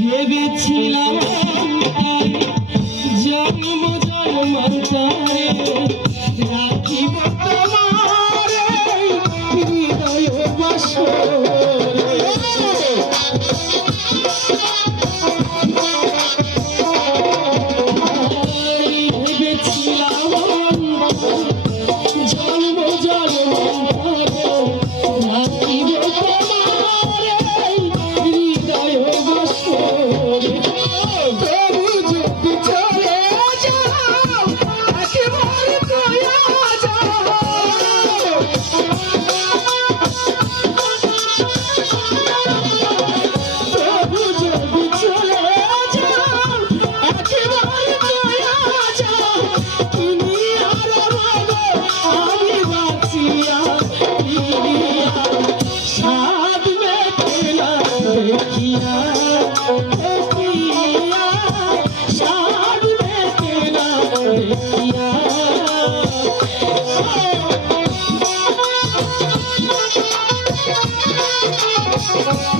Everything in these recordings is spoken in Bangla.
ভেবেছিলাম জন্ম জন্মান্তরে দেখিয়া দেখার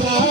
Bye.